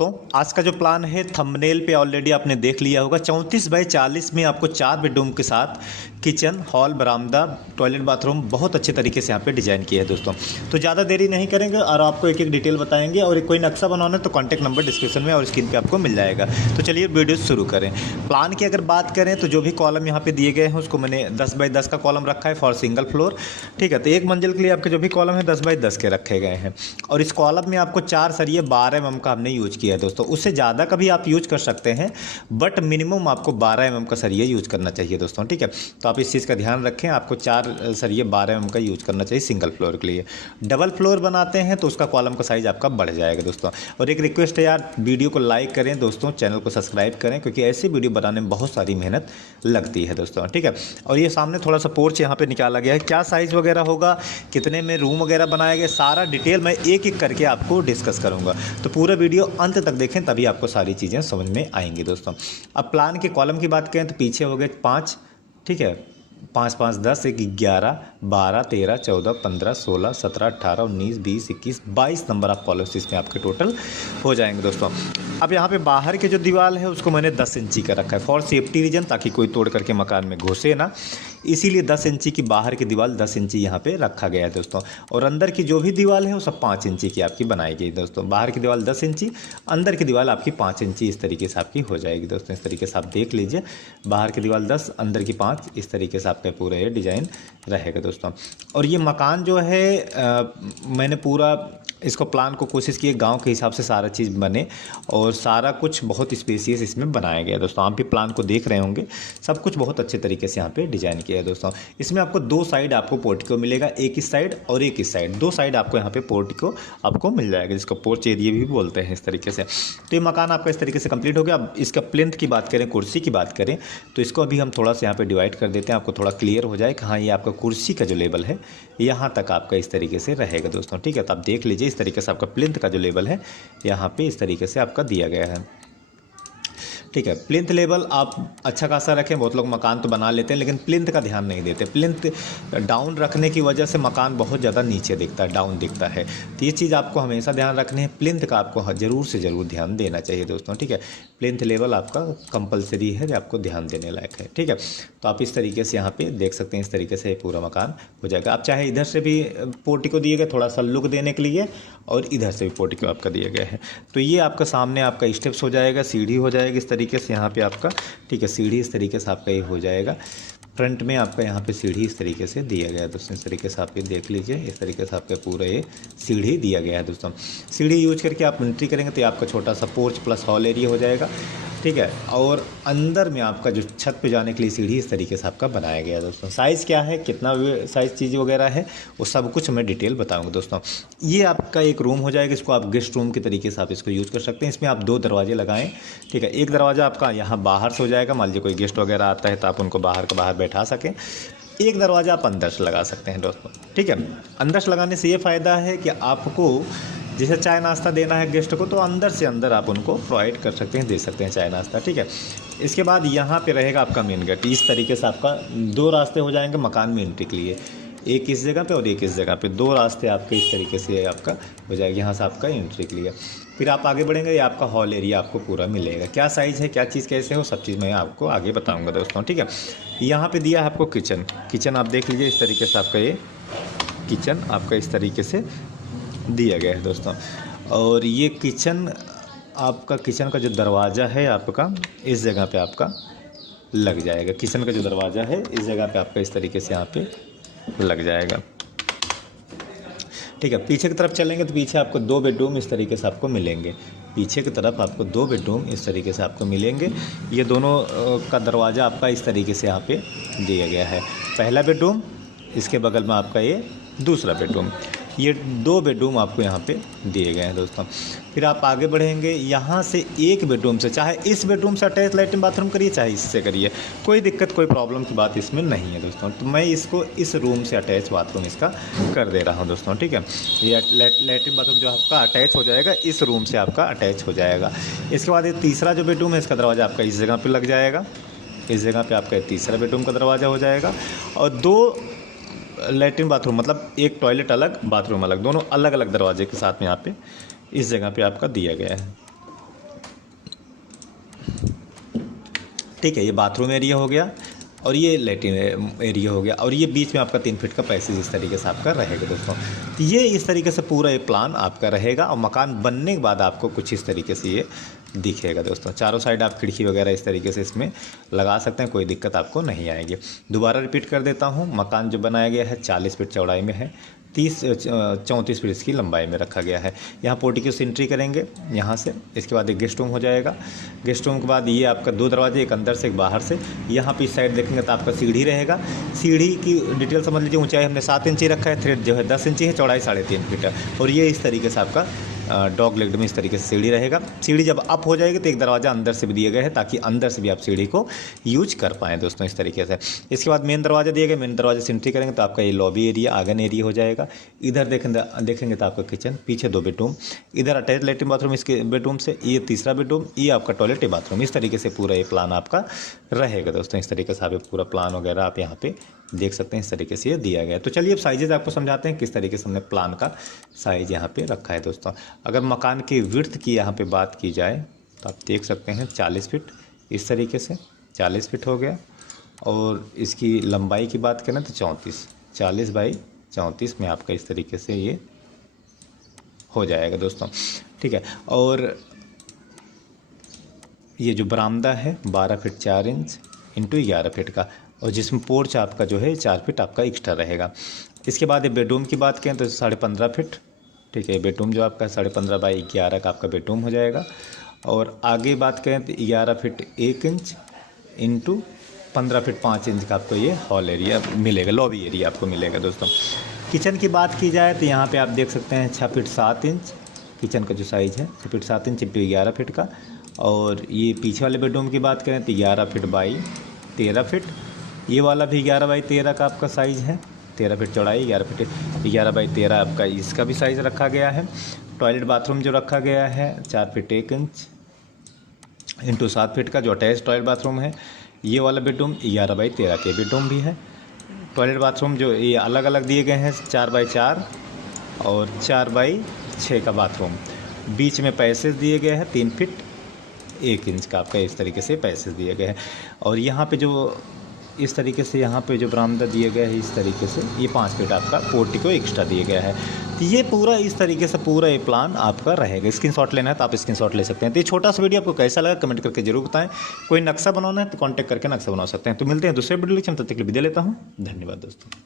दोस्तों, आज का जो प्लान है थंबनेल पे ऑलरेडी आपने देख लिया होगा। 34 बाई 40 में आपको 4 बेडरूम के साथ किचन, हॉल, बरामदा, टॉयलेट, बाथरूम बहुत अच्छे तरीके से यहाँ पे डिज़ाइन किया है दोस्तों। तो ज़्यादा देरी नहीं करेंगे और आपको एक एक डिटेल बताएंगे। और कोई नक्शा बनाना है तो कॉन्टैक्ट नंबर डिस्क्रिप्शन में और स्क्रीन पे आपको मिल जाएगा। तो चलिए वीडियो शुरू करें। प्लान की अगर बात करें तो जो भी कॉलम यहाँ पे दिए गए हैं उसको मैंने 10 बाई 10 का कॉलम रखा है फॉर सिंगल फ्लोर। ठीक है, तो एक मंजिल के लिए आपके जो भी कॉलम है 10 बाई 10 के रखे गए हैं। और इस कॉलम में आपको 4 सरिये 12 mm का हमने यूज किया है दोस्तों। उससे ज़्यादा का भी आप यूज कर सकते हैं, बट मिनिमम आपको 12 mm का सरिया यूज करना चाहिए दोस्तों। ठीक है, तो आप इस चीज़ का ध्यान रखें, आपको 4 सरिये 12 mm का यूज करना चाहिए सिंगल फ्लोर के लिए। डबल फ्लोर बनाते हैं तो उसका कॉलम का साइज़ आपका बढ़ जाएगा दोस्तों। और एक रिक्वेस्ट है यार, वीडियो को लाइक करें दोस्तों, चैनल को सब्सक्राइब करें, क्योंकि ऐसी वीडियो बनाने में बहुत सारी मेहनत लगती है दोस्तों। ठीक है, और ये सामने थोड़ा सा पोर्च यहाँ पे निकाला गया है। क्या साइज़ वगैरह होगा, कितने में रूम वगैरह बनाया गया, सारा डिटेल मैं एक एक करके आपको डिस्कस करूँगा। तो पूरा वीडियो अंत तक देखें, तभी आपको सारी चीज़ें समझ में आएंगी दोस्तों। अब प्लान के कॉलम की बात करें तो पीछे हो गए 5। ठीक है, 5 5 10 1 11 12 13 14 15 16 17 18 19 20 21 22 नंबर ऑफ कॉलम्स इसमें आपके टोटल हो जाएंगे दोस्तों। अब यहाँ पे बाहर के जो दीवार है उसको मैंने 10 इंची का रखा है फॉर सेफ्टी रीजन, ताकि कोई तोड़ करके मकान में घुसे ना, इसीलिए 10 इंची की बाहर की दीवार 10 इंची यहाँ पे रखा गया है दोस्तों। और अंदर की जो भी दीवार है वो सब 5 इंची की आपकी बनाई गई दोस्तों। बाहर की दीवार 10 इंची, अंदर की दीवार आपकी 5 इंची इस तरीके से आपकी हो जाएगी दोस्तों। इस तरीके से आप देख लीजिए, बाहर की दीवार 10, अंदर की 5, इस तरीके से आपका पूरा ये डिज़ाइन रहेगा दोस्तों। और ये मकान जो है मैंने पूरा इसको प्लान को कोशिश की गांव के हिसाब से सारा चीज़ बने, और सारा कुछ बहुत स्पेसियस इसमें बनाया गया दोस्तों। आप भी प्लान को देख रहे होंगे, सब कुछ बहुत अच्छे तरीके से यहाँ पे डिज़ाइन किया है दोस्तों। इसमें आपको 2 साइड आपको पोर्टिको मिलेगा, एक इस साइड और एक इस साइड, 2 साइड आपको यहाँ पे पोर्टिको आपको मिल जाएगा, जिसको पोर्च एरिया भी बोलते हैं इस तरीके से। तो ये मकान आपका इस तरीके से कंप्लीट हो गया। अब इसका प्लिंथ की बात करें, कुर्सी की बात करें, तो इसको अभी हम थोड़ा सा यहाँ पे डिवाइड कर देते हैं, आपको थोड़ा क्लियर हो जाए कि हाँ ये आपका कुर्सी का जो लेवल है यहाँ तक आपका इस तरीके से रहेगा दोस्तों। ठीक है, तो आप देख लीजिए इस तरीके से आपका प्लिंथ का जो लेवल है यहाँ पे इस तरीके से आपका दिया गया है। ठीक है, प्लिंथ लेवल आप अच्छा खासा रखें। बहुत लोग मकान तो बना लेते हैं लेकिन प्लिंथ का ध्यान नहीं देते। प्लिंथ डाउन रखने की वजह से मकान बहुत ज़्यादा नीचे दिखता है, डाउन दिखता है। तो ये चीज़ आपको हमेशा ध्यान रखनी है, प्लिंथ का आपको ज़रूर से ज़रूर ध्यान देना चाहिए दोस्तों। ठीक है, प्लिंथ लेवल आपका कंपलसरी है, आपको ध्यान देने लायक है। ठीक है, तो आप इस तरीके से यहाँ पे देख सकते हैं, इस तरीके से पूरा मकान हो जाएगा। आप चाहे इधर से भी पोर्टिको दिए गए थोड़ा सा लुक देने के लिए, और इधर से भी पोर्टिको आपका दिया गया है। तो ये आपका सामने आपका स्टेप्स हो जाएगा, सीढ़ी हो जाएगी इस तरीके से यहाँ पे आपका। ठीक है, सीढ़ी इस तरीके से आपका ये हो जाएगा। फ्रंट में आपका यहाँ पे सीढ़ी इस तरीके से दिया गया है दोस्तों। इस तरीके से आप ये देख लीजिए, इस तरीके से आपका पूरा ये सीढ़ी दिया गया है दोस्तों। सीढ़ी यूज करके आप एंट्री करेंगे तो आपका छोटा सा पोर्च प्लस हॉल एरिया हो जाएगा। ठीक है, और अंदर में आपका जो छत पे जाने के लिए सीढ़ी इस तरीके से आपका बनाया गया है दोस्तों। साइज़ क्या है, कितना साइज़ चीज़ वगैरह है, वो सब कुछ मैं डिटेल बताऊंगा दोस्तों। ये आपका एक रूम हो जाएगा, इसको आप गेस्ट रूम के तरीके से आप इसको यूज़ कर सकते हैं। इसमें आप 2 दरवाजे लगाएं। ठीक है, एक दरवाज़ा आपका यहाँ बाहर से हो जाएगा, मान लीजिए कोई गेस्ट वगैरह आता है तो आप उनको बाहर का बाहर बैठा सकें। एक दरवाज़ा आप अंदर से लगा सकते हैं दोस्तों। ठीक है, अंदर से लगाने से ये फ़ायदा है कि आपको जैसे चाय नाश्ता देना है गेस्ट को, तो अंदर से अंदर आप उनको प्रोवाइड कर सकते हैं, दे सकते हैं चाय नाश्ता। ठीक है, इसके बाद यहाँ पे रहेगा आपका मेन गेट। इस तरीके से आपका 2 रास्ते हो जाएंगे मकान में एंट्री के लिए, एक इस जगह पे और एक इस जगह पे, 2 रास्ते आपके इस तरीके से आपका हो जाएगा यहाँ से आपका एंट्री के लिए। फिर आप आगे बढ़ेंगे, ये आपका हॉल एरिया आपको पूरा मिलेगा। क्या साइज़ है, क्या चीज़ कैसे हो, सब चीज़ मैं आपको आगे बताऊँगा दोस्तों। ठीक है, यहाँ पर दिया है आपको किचन। किचन आप देख लीजिए, इस तरीके से आपका ये किचन आपका इस तरीके से दिया गया है दोस्तों। और ये किचन आपका, किचन का जो दरवाज़ा है आपका इस जगह पे आपका लग जाएगा। किचन का जो दरवाज़ा है इस जगह पे आपका इस तरीके से यहाँ पे लग जाएगा। ठीक है, पीछे की तरफ चलेंगे तो पीछे आपको 2 बेडरूम इस तरीके से आपको मिलेंगे। पीछे की तरफ आपको 2 बेडरूम इस तरीके से आपको मिलेंगे। ये दोनों का दरवाज़ा आपका इस तरीके से यहाँ पे दिया गया है। पहला बेडरूम, इसके बगल में आपका ये दूसरा बेडरूम। ये 2 बेडरूम आपको यहाँ पे दिए गए हैं दोस्तों। फिर आप आगे बढ़ेंगे, यहाँ से एक बेडरूम से, चाहे इस बेडरूम से अटैच लैट्रिन बाथरूम करिए, चाहे इससे करिए, कोई दिक्कत कोई प्रॉब्लम की बात इसमें नहीं है दोस्तों। तो मैं इसको इस रूम से अटैच बाथरूम इसका कर दे रहा हूँ दोस्तों। ठीक है, ये लैट्रिन बाथरूम जो आपका अटैच हो जाएगा इस रूम से आपका अटैच हो जाएगा। इसके बाद ये तीसरा जो बेडरूम है इसका दरवाज़ा आपका इस जगह पर लग जाएगा। इस जगह पर आपका तीसरा बेडरूम का दरवाज़ा हो जाएगा। और 2 लैट्रिन बाथरूम, मतलब एक टॉयलेट अलग बाथरूम अलग, दोनों अलग अलग दरवाजे के साथ में यहाँ पे इस जगह पे आपका दिया गया है। ठीक है, ये बाथरूम एरिया हो गया और ये लेटिन एरिया हो गया और ये बीच में आपका 3 फीट का पैसेज इस तरीके से आपका रहेगा दोस्तों। तो ये इस तरीके से पूरा ये प्लान आपका रहेगा और मकान बनने के बाद आपको कुछ इस तरीके से ये दिखेगा दोस्तों। चारों साइड आप खिड़की वगैरह इस तरीके से इसमें लगा सकते हैं, कोई दिक्कत आपको नहीं आएगी। दोबारा रिपीट कर देता हूँ, मकान जो बनाया गया है 40 फीट चौड़ाई में है, 34 फीट इसकी लंबाई में रखा गया है। यहाँ पोर्टिको से एंट्री करेंगे यहाँ से, इसके बाद एक गेस्ट रूम हो जाएगा। गेस्ट रूम के बाद ये आपका 2 दरवाजे, एक अंदर से एक बाहर से। यहाँ पे इस साइड देखेंगे तो आपका सीढ़ी रहेगा। सीढ़ी की डिटेल समझ लीजिए, ऊंचाई हमने 7 इंची रखा है, थ्रेड जो है 10 इंची है, चौड़ाई 3.5 फीट है और ये इस तरीके से आपका डॉग लेग्ड में इस तरीके से सीढ़ी रहेगा। सीढ़ी जब अप हो जाएगी तो एक दरवाज़ा अंदर से भी दिए गए हैं ताकि अंदर से भी आप सीढ़ी को यूज कर पाएँ दोस्तों इस तरीके से। इसके बाद मेन दरवाज़ा दिए गए, मेन दरवाजे से एंट्री करेंगे तो आपका ये लॉबी एरिया, आंगन एरिया हो जाएगा। इधर देखेंगे तो आपका किचन, पीछे 2 बेडरूम, इधर अटैच लेटरिन बाथरूम इसके बेडरूम से, ये तीसरा बेडरूम, ये आपका टॉयलेट बाथरूम। इस तरीके से पूरा ये प्लान आपका रहेगा दोस्तों। इस तरीके से आप पूरा प्लान वगैरह आप यहाँ पे देख सकते हैं, इस तरीके से ये दिया गया है। तो चलिए अब साइजेज आपको समझाते हैं किस तरीके से हमने प्लान का साइज यहाँ पे रखा है दोस्तों। अगर मकान की विड्थ की यहाँ पे बात की जाए तो आप देख सकते हैं 40 फीट, इस तरीके से 40 फीट हो गया। और इसकी लंबाई की बात करें तो 40 बाई 34 में आपका इस तरीके से ये हो जाएगा दोस्तों, ठीक है। और ये जो बरामदा है 12 फीट 4 इंच इंटू 11 फीट का, और जिसमें पोर्च आपका जो है 4 फीट आपका एक्स्ट्रा रहेगा। इसके बाद ये बेडरूम की बात करें तो 15.5 फीट, ठीक है। बेडरूम जो आपका 15.5 बाई 11 का आपका बेडरूम हो जाएगा। और आगे बात करें तो 11 feet 1 inch into 15 feet 5 inch का आपको ये हॉल एरिया मिलेगा, लॉबी एरिया आपको मिलेगा दोस्तों। किचन की बात की जाए तो यहाँ पे आप देख सकते हैं 6 फीट 7 इंच किचन का जो साइज़ है, 6 फीट 7 इंच इंटू 11 फीट का। और ये पीछे वाले बेडरूम की बात करें तो 11 फीट बाई 13 फीट, ये वाला भी 11 बाई 13 का आपका साइज़ है, 13 फीट चौड़ाई, 11 बाई 13 आपका इसका भी साइज़ रखा गया है। टॉयलेट बाथरूम जो रखा गया है 4 फीट 1 इंच इंटू 7 फीट का जो अटैच टॉयलेट बाथरूम है। ये वाला बेडरूम 11 बाई 13 के बेडरूम भी है। टॉयलेट बाथरूम जो ये अलग अलग दिए गए हैं 4 बाई 4 और 4 बाई 6 का बाथरूम। बीच में पैसेज दिए गए हैं 3 फीट 1 इंच का आपका इस तरीके से पैसेज दिए गए हैं। और यहाँ पे जो इस तरीके से यहाँ पे जो बरामदा दिए गया है इस तरीके से ये 5 फीट आपका पोर्टिको एक्स्ट्रा दिए गया है। तो ये पूरा इस तरीके से पूरा ये प्लान आपका रहेगा। स्क्रीनशॉट लेना है तो आप स्क्रीनशॉट ले सकते हैं। तो ये छोटा सा वीडियो आपको कैसा लगा कमेंट करके जरूर बताएं। कोई नक्शा बनाना है तो कॉन्टैक्ट करके नक्शा बना सकते हैं। तो मिलते हैं दूसरे वीडियो लेक्चर में, तब तक के लिए विदा लेता हूँ। धन्यवाद दोस्तों।